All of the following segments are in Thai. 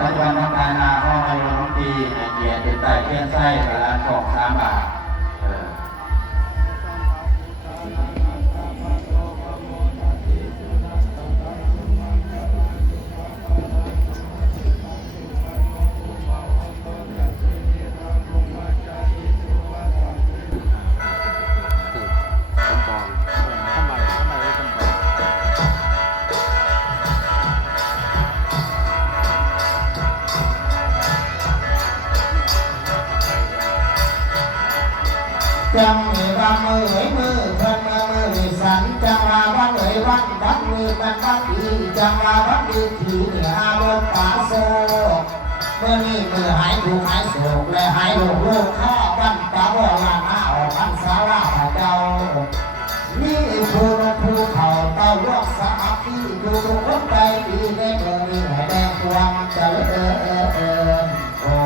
ปัจจุบันทำงานนาห้องอายุน้องปีเกียรติใต้เทียนไส้เวลาส่ง3 บาทจังมีบางมือมือเพิ่นมือสันจังว่าบางวันบักมือมันบักดีจังว่าบักดีถืออารมณ์ป่าโซเมื่อนี้มือหายถูกหายโศกและหายโรคข้าบันป่าบ่ลาหน้าออกพันสาราเจ้านี่ภูเขาเต้าลวกสามัคคีดูคนไปดีในเมืองนี้ให้แดงความเจริญโอ้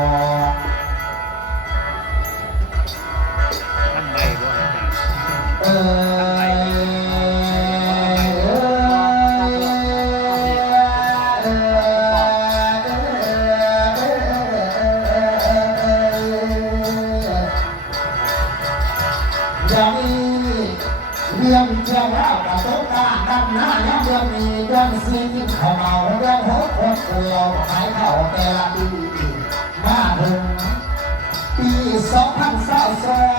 เรื่องเจ้าว่าประตูการดันหน้าเรื่องนี้เรื่องซีกินข้าวเมาเรื่องหัวคนเกลียวขายข้าวแต่ละปีมาถึงปี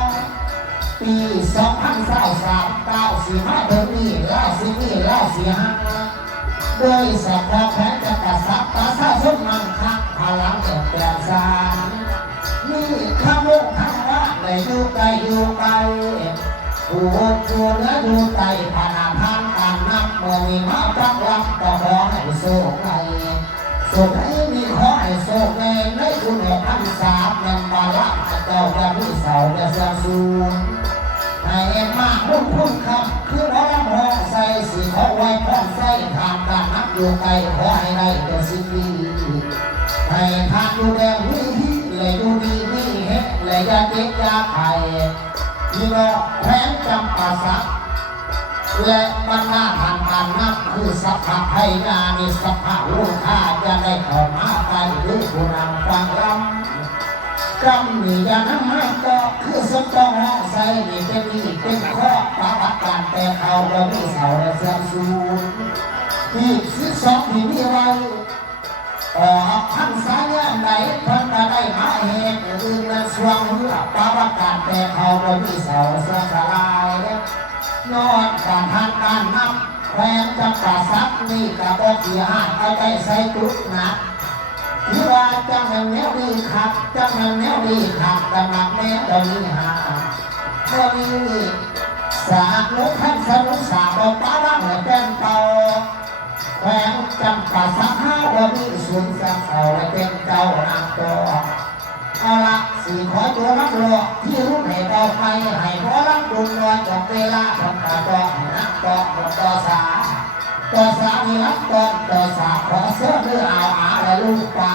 2022ปี2023 95เดือนนี้แล้ว4โดยสัพพะแผนจะกระสับกระซ่าสมมั่งคั่งพลังเกิดแปลงสารนี่ข้ามโลกข้ามว่าไม่อยู่ไกลผู้เนื้อดูใจผ่านทางการนับเมื่อมีมาจักรักก็ขอให้โศกในโศกให้มีขอให้โศกในคุณพันษาเงินบาลักเจ้าจะมีเสาจะเสื่อมสูญให้มากพุ่งคำคือร้องห้องใส่สีขอไว้พ้องใส่ทางการนับอยู่ไกลขอให้ได้แต่สิ่งดีให้ทานอยู่แดงวิธีเลยดูดีนี่เฮ็ดเลยยาเจ็บยาไข่ที่เราแผนจำปาสักและบรรดาทางการนับคือสัพพะไพงามีสัพพะลูกค้าจะได้เข้ามาไปด้วยผู้นำฟังรำกำมียาน้ำมันก็คือสมต้องห้องใส่นี่เป็นข้อปฏิบัติการแต่เขาเราไม่เสาและเสื่อมสูญที่12ที่มีไว้พันสายไหนเพิ่นก็ได้มาเหตุอื่นนั้นสวงเพื่อปฏิบัติการแต่เขาเราไม่เสาเสื่อมสลายนอนการทางการนับแฟนจำปาสักนี่กระบอกที่ห้าเอาใจใส่จุดหนักที่ว่าจังแนวดีครับจังแนวดีครับกำลังแนวดีหาเมื่อนี้สาธุขันสนุสาบอกป้าว่าเหมือนแก้มเตาแฟนจำปาสักห้าวันนี้สูญเสียเสาและเป็นเจ้านางตัวเอาละสี่ขอตัวรับรองที่รุ่นให้เราไปให้ขอรับดุลนอนกับเวลาทำต่อนักต่อสามีรับต่อสาขอเสื้อเลือดเอาและลูกปลา